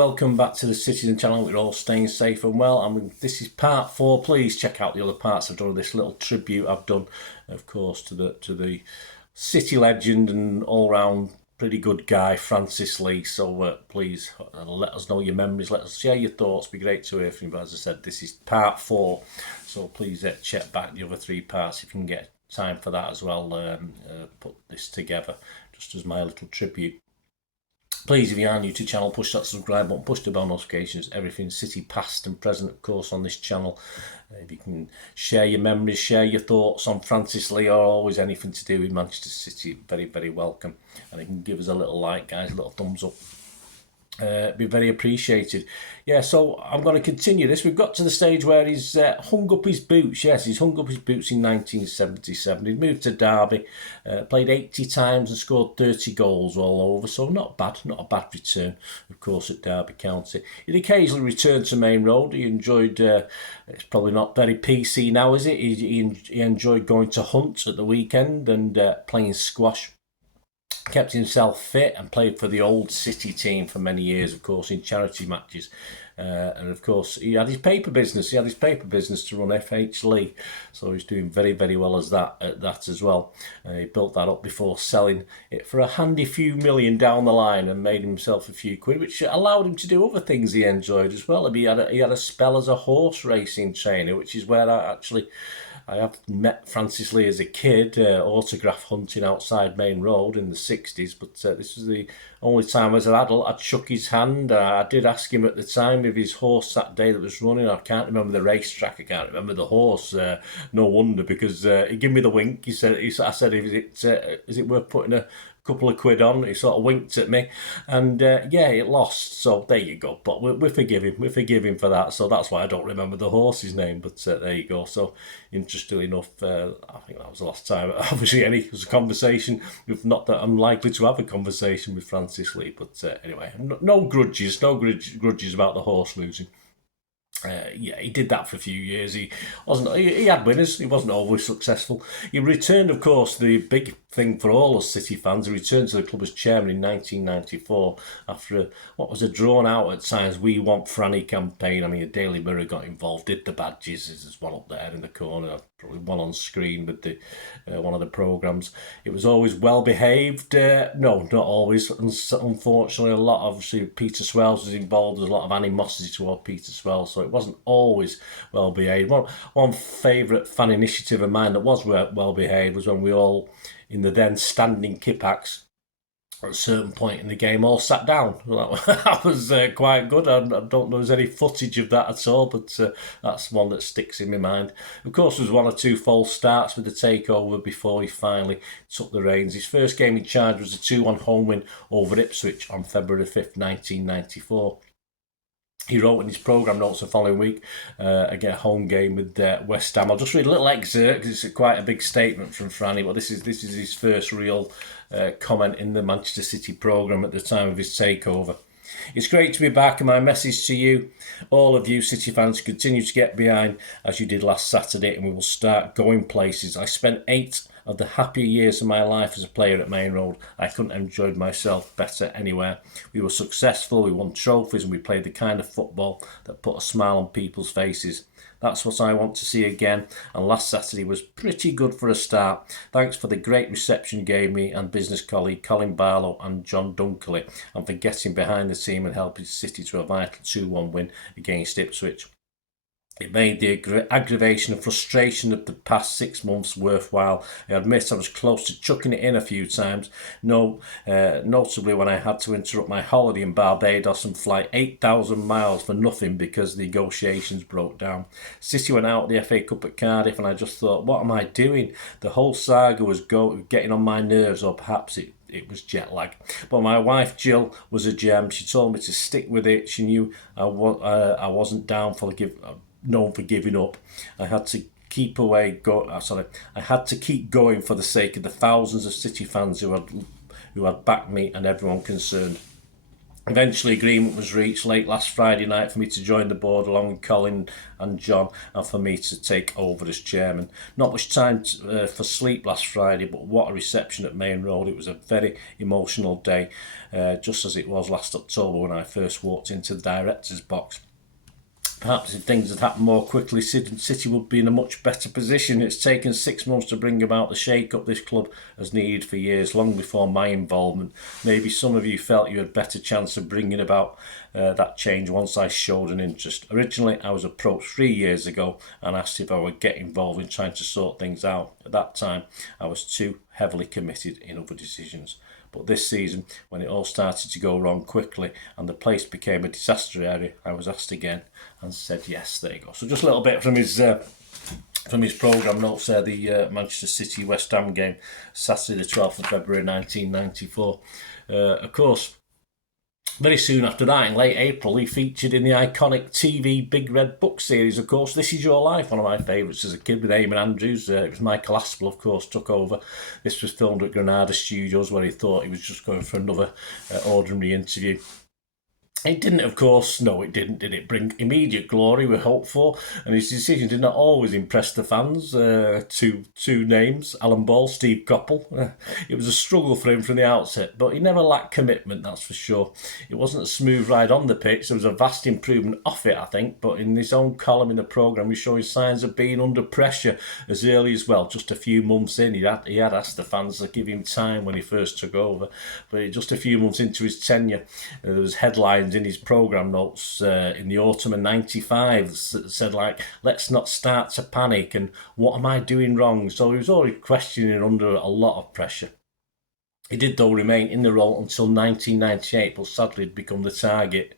welcome back to the Citizen channel. We're all staying safe and well. This is part 4. Please check out the other parts I've done of this little tribute I've done, of course, to the City legend and all-round pretty good guy, Francis Lee. So please let us know your memories. Let us share your thoughts. It'd be great to hear from you. But as I said, this is part 4. So please check back the other 3 parts if you can get time for that as well. Put this together just as my little tribute. Please, if you are new to the channel, push that subscribe button, push the bell notifications, everything City past and present, of course, on this channel. If you can share your memories, share your thoughts on Francis Lee, or always anything to do with Manchester City, very, very welcome. And you can give us a little like, guys, a little thumbs up. Be very appreciated. Yeah, so I'm going to continue this. We've got to the stage where he's hung up his boots. Yes, he's hung up his boots in 1977. He moved to Derby, played 80 times and scored 30 goals all over. So not a bad return, of course, at Derby County. He'd occasionally returned to Main Road. He enjoyed, it's probably not very PC now, is it? He enjoyed going to Hunt at the weekend and playing squash. Kept himself fit and played for the old City team for many years, of course, in charity matches. And of course, he had his paper business. He had his paper business to run FH Lee. So he's doing very, very well at that as well. He built that up before selling it for a handy few million down the line and made himself a few quid, which allowed him to do other things he enjoyed as well. He had a spell as a horse racing trainer, which is where I have met Francis Lee as a kid, autograph hunting outside Main Road in the 60s, but this was the only time as an adult I'd shook his hand. I did ask him at the time if his horse that day that was running. I can't remember the racetrack, I can't remember the horse. No wonder, because he gave me the wink. I said, is it worth putting a couple of quid on? He sort of winked at me, and yeah, it lost. So there you go. But we forgive him for that. So that's why I don't remember the horse's name. But there you go. So interestingly enough, I think that was the last time. Obviously, it was a conversation. If not that I'm likely to have a conversation with Francis Lee. But anyway, no grudges about the horse losing. Yeah, he did that for a few years. He had winners. He wasn't always successful. He returned, of course, the big thing for all us City fans. He returned to the club as chairman in 1994 after what was a drawn-out at times "We Want Franny" campaign. I mean, the Daily Mirror got involved, did the badges. There's one up there in the corner, probably one on screen with the one of the programmes. It was always well behaved. No, not always. Unfortunately, a lot of, obviously, Peter Swells was involved. There's a lot of animosity toward Peter Swells, so it wasn't always well behaved. One favourite fan initiative of mine that was well behaved was when we all, in the then standing Kippax, at a certain point in the game, all sat down. That was quite good. I don't know if there's any footage of that at all, but that's one that sticks in my mind. Of course, there was 1 or 2 false starts with the takeover before he finally took the reins. His first game in charge was a 2-1 home win over Ipswich on February 5th, 1994. He wrote in his programme notes the following week, again, a home game with West Ham. I'll just read a little excerpt because it's quite a big statement from Franny, but this is his first real comment in the Manchester City programme at the time of his takeover. "It's great to be back, and my message to you, all of you City fans, continue to get behind as you did last Saturday, and we will start going places. I spent 8 of the happier years of my life as a player at Main Road. I couldn't have enjoyed myself better anywhere. We were successful, we won trophies, and we played the kind of football that put a smile on people's faces. That's what I want to see again, and last Saturday was pretty good for a start. Thanks for the great reception you gave me and business colleague Colin Barlow and John Dunkley, and for getting behind the team and helping City to a vital 2-1 win against Ipswich. It made the aggravation and frustration of the past 6 months worthwhile. I admit I was close to chucking it in a few times, notably when I had to interrupt my holiday in Barbados and fly 8,000 miles for nothing because the negotiations broke down. City went out of the FA Cup at Cardiff, and I just thought, what am I doing? The whole saga was getting on my nerves, or perhaps it was jet lag. But my wife Jill was a gem. She told me to stick with it. She knew I wasn't known for giving up. I had to keep going for the sake of the thousands of City fans who had backed me and everyone concerned. Eventually, agreement was reached late last Friday night for me to join the board along with Colin and John, and for me to take over as chairman. Not much time for sleep last Friday, but what a reception at Main Road. It was a very emotional day, just as it was last October when I first walked into the director's box. Perhaps if things had happened more quickly, City would be in a much better position. It's taken 6 months to bring about the shake-up this club has needed for years, long before my involvement. Maybe some of you felt you had a better chance of bringing about that change once I showed an interest. Originally, I was approached 3 years ago and asked if I would get involved in trying to sort things out. At that time, I was too heavily committed in other decisions. But this season, when it all started to go wrong quickly and the place became a disaster area, I was asked again and said yes. There you go. So just a little bit from his programme notes there, the Manchester City West Ham game, Saturday the 12th of February 1994. Of course, very soon after that, in late April, he featured in the iconic TV Big Red Book series, of course, This Is Your Life, one of my favourites as a kid with Eamon Andrews. It was Michael Aspel, of course, took over. This was filmed at Granada Studios, where he thought he was just going for another ordinary interview. It didn't, of course, no, it didn't, did it? Bring immediate glory, we're hopeful, and his decision did not always impress the fans. Two names, Alan Ball, Steve Coppell. It was a struggle for him from the outset, but he never lacked commitment, that's for sure. It wasn't a smooth ride on the pitch, there was a vast improvement off it, I think, but in his own column in the programme, he's showing signs of being under pressure as early as well. Just a few months in, he had asked the fans to give him time when he first took over, but just a few months into his tenure, there was headlines in his programme notes in the autumn of 95 said like, let's not start to panic and what am I doing wrong? So he was already questioning under a lot of pressure. He did though remain in the role until 1998, but sadly had become the target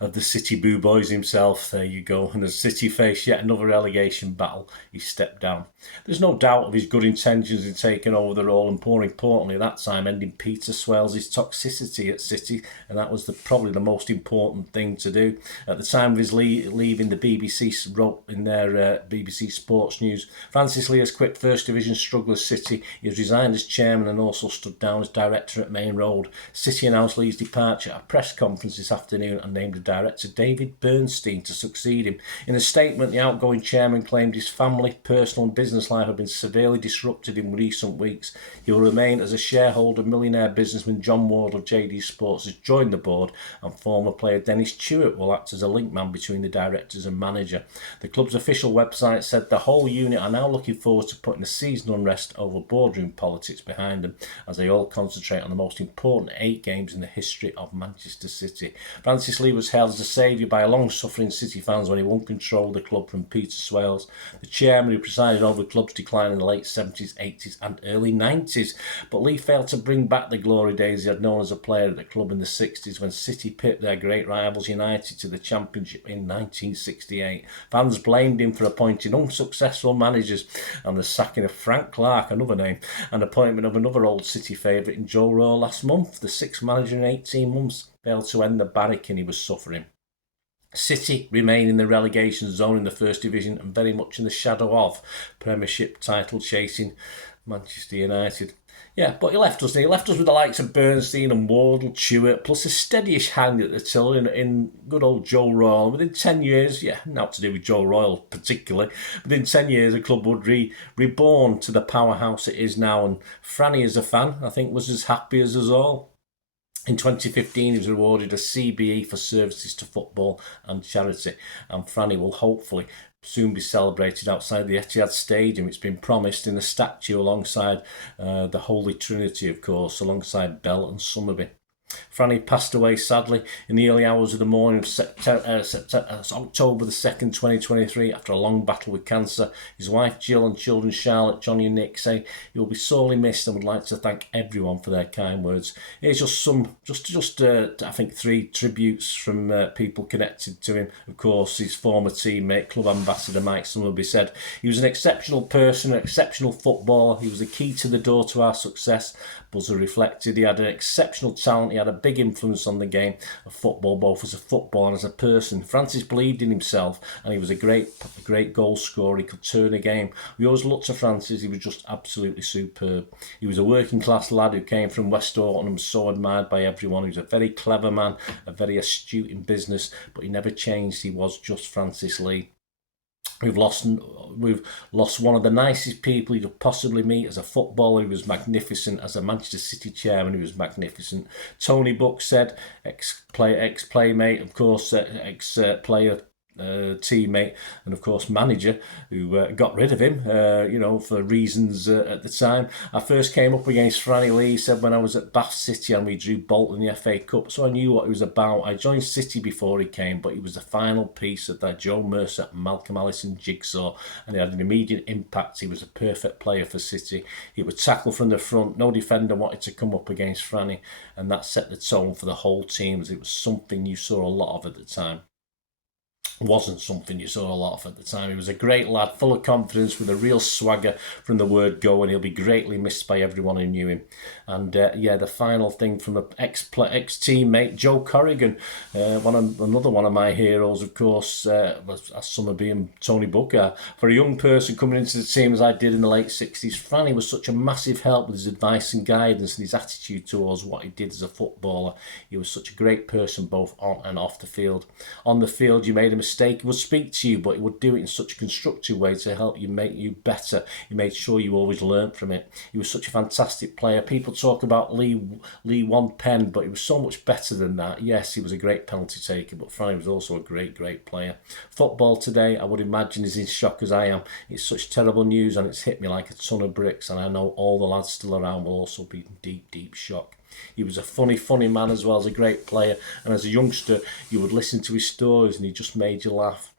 of the City Boo Boys himself. There you go. And as City faced yet another relegation battle, he stepped down. There's no doubt of his good intentions in taking over the role, and more importantly at that time ending Peter Swales' toxicity at City, and that was probably the most important thing to do. At the time of his leaving, the BBC wrote in their BBC Sports News, Francis Lee has quit First Division strugglers City. He has resigned as chairman and also stood down as director at Main Road. City announced Lee's departure at a press conference this afternoon and named director David Bernstein to succeed him. In a statement, the outgoing chairman claimed his family, personal and business life have been severely disrupted in recent weeks. He will remain as a shareholder. Millionaire businessman John Ward of JD Sports has joined the board, and former player Dennis Stewart will act as a link man between the directors and manager. The club's official website said the whole unit are now looking forward to putting the season unrest over boardroom politics behind them as they all concentrate on the most important 8 games in the history of Manchester City. Francis Lee was hailed as a saviour by long-suffering City fans when he won control of the club from Peter Swales, the chairman who presided over the club's decline in the late 70s, 80s and early 90s. But Lee failed to bring back the glory days he had known as a player at the club in the 60s when City pipped their great rivals United to the Championship in 1968. Fans blamed him for appointing unsuccessful managers and the sacking of Frank Clark, another name, and appointment of another old City favourite in Joe Rowe last month. The 6th manager in 18 months failed to end the barricade he was suffering. City remain in the relegation zone in the First Division and very much in the shadow of Premiership title chasing Manchester United. Yeah, but he left us with the likes of Bernstein and Wardle, Stewart, plus a steadyish hand at the till in good old Joe Royal. Within 10 years, not to do with Joe Royal particularly, within 10 years the club would reborn to the powerhouse it is now, and Franny as a fan, I think, was as happy as us all. In 2015, he was awarded a CBE for services to football and charity, and Franny will hopefully soon be celebrated outside the Etihad Stadium. It's been promised in a statue alongside the Holy Trinity, of course, alongside Bell and Summerby. Franny passed away sadly in the early hours of the morning of October the 2nd, 2023, after a long battle with cancer. His wife Jill and children Charlotte, Johnny and Nick say he will be sorely missed and would like to thank everyone for their kind words. Here's just I think 3 tributes from people connected to him. Of course, his former teammate, club ambassador Mike Summerby said he was an exceptional person, an exceptional footballer. He was the key to the door to our success. Buzzer reflected he had an exceptional talent. He He had a big influence on the game of football, both as a footballer and as a person. Francis believed in himself, and he was a great goal scorer. He could turn a game. We always looked to Francis. He was just absolutely superb. He was a working class lad who came from West Orton and was so admired by everyone. He was a very clever man, a very astute in business, but he never changed. He was just Francis Lee. We've lost one of the nicest people you could possibly meet. As a footballer, he was magnificent. As a Manchester City chairman, he was magnificent. Tony Buck said, ex-playmate, of course, ex-player, teammate, and of course manager, who got rid of him, for reasons at the time. I first came up against Franny Lee, said, when I was at Bath City and we drew Bolton in the FA Cup, so I knew what he was about. I joined City before he came, but he was the final piece of that Joe Mercer and Malcolm Allison jigsaw, and he had an immediate impact. He was a perfect player for City. He would tackle from the front. No defender wanted to come up against Franny, and that set the tone for the whole team. It was something you saw a lot of at the time. Wasn't something you saw a lot of at the time. He was a great lad, full of confidence, with a real swagger from the word go, and he'll be greatly missed by everyone who knew him. And the final thing from the ex-teammate Joe Corrigan, another one of my heroes, of course, as some of being Tony Booker. For a young person coming into the team as I did in the late 60s, Franny was such a massive help with his advice and guidance and his attitude towards what he did as a footballer. He was such a great person both on and off the field. On the field, you made a mistake, he would speak to you, but he would do it in such a constructive way to help you, make you better. He made sure you always learnt from it. He was such a fantastic player. People talk about Lee one pen, but he was so much better than that. Yes, he was a great penalty taker, but Franny was also a great player. Football today, I would imagine, is in shock as I am. It's such terrible news, and it's hit me like a ton of bricks, and I know all the lads still around will also be in deep shock. He was a funny man as well as a great player, and as a youngster you would listen to his stories and he just made you laugh.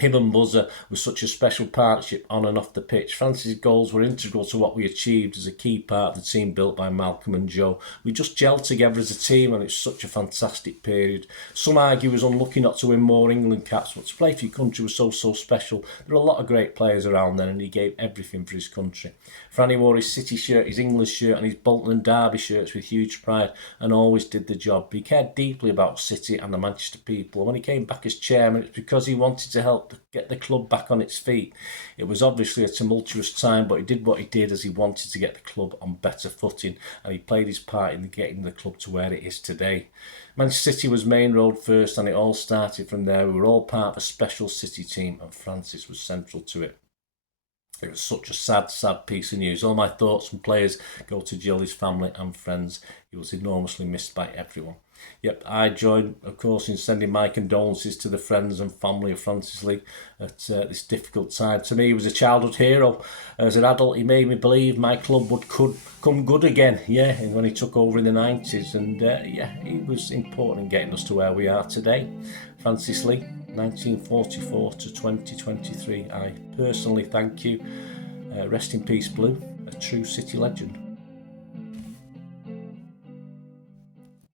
Him and Buzzer was such a special partnership on and off the pitch. Francis' goals were integral to what we achieved as a key part of the team built by Malcolm and Joe. We just gelled together as a team, and it's such a fantastic period. Some argue he was unlucky not to win more England caps, but to play for your country was so special. There were a lot of great players around then, and he gave everything for his country. Franny wore his City shirt, his English shirt and his Bolton and Derby shirts with huge pride, and always did the job. He cared deeply about City and the Manchester people, and when he came back as chairman, it's because he wanted to help get the club back on its feet. It was obviously a tumultuous time, but he did what he did as he wanted to get the club on better footing, and he played his part in getting the club to where it is today. Manchester City was main road first, and it all started from there. We were all part of a special City team, and Francis was central to it. It was such a sad piece of news. All my thoughts and players go to Jill, his family and friends. He was enormously missed by everyone. Yep, I join, of course, in sending my condolences to the friends and family of Francis Lee at this difficult time. To me, he was a childhood hero. As an adult, he made me believe my club could come good again. Yeah, and when he took over in the 90s, and he was important in getting us to where we are today. Francis Lee, 1944 to 2023. I personally thank you. Rest in peace, Blue, a true City legend.